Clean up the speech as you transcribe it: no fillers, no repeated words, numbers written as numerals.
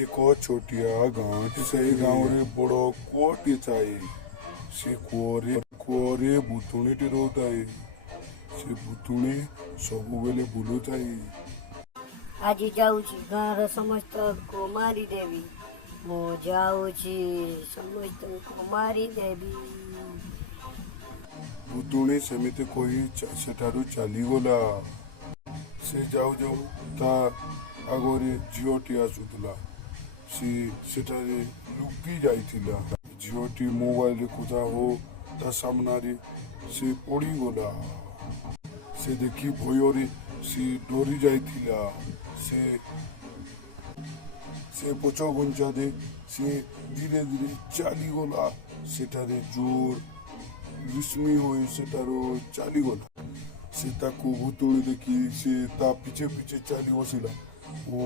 ଏକ ଛୋଟିଆ ଗାଁ ସେଇ ଗାଁରେ ବଡ଼ କୂଅଟି ଥାଏ। ସେ କୂଅରେ ଭୁତୁଣିଟି ରହୁଥାଏ। ସେ ଭୁତୁଣି ସବୁବେଳେ ବୁଲୁଥାଏ। ଆଜି ଯାଉଛି ଗାଁର ସମସ୍ତଙ୍କୁ ମାରିଦେବି। ମୁଁ ଯାଉଛି ସମସ୍ତଙ୍କୁ ମାରିଦେବି। ଭୁତୁଣି ସେମିତି କହି ସେଠାରୁ ଚାଲିଗଲା। ସେ ଯାଉ ଯାଉ ତା ଆଗରେ ଝିଅଟି ଆସୁଥିଲା। ସେ ସେଠାରେ ଲୁକି ଯାଇଥିଲା। ଝିଅଟି ମୋବାଇଲ ଦେଖୁथा ଓ ତା ସାମ୍ନାରେ ସେ ପଡ଼ିଗଲା। ସେ ଦେଖି ଭୟରେ ସେ ଡରି ଯାଇଥିଲା। ସେ ପଛ ଘୁଞ୍ଚା ଦେଇ ସେ ଧୀରେ ଧୀରେ ଚାଲିଗଲା। ସେଠାରେ ଜୋର ବିସ୍ମୟ ହୋଇ ସେଠାରୁ ଚାଲିଗଲା। ସେ ତାକୁ ଭୁତୁଣି ଦେଖି ସେ ତା ପିଛେ ପିଛେ ଚାଲି ବସିଲା ଓ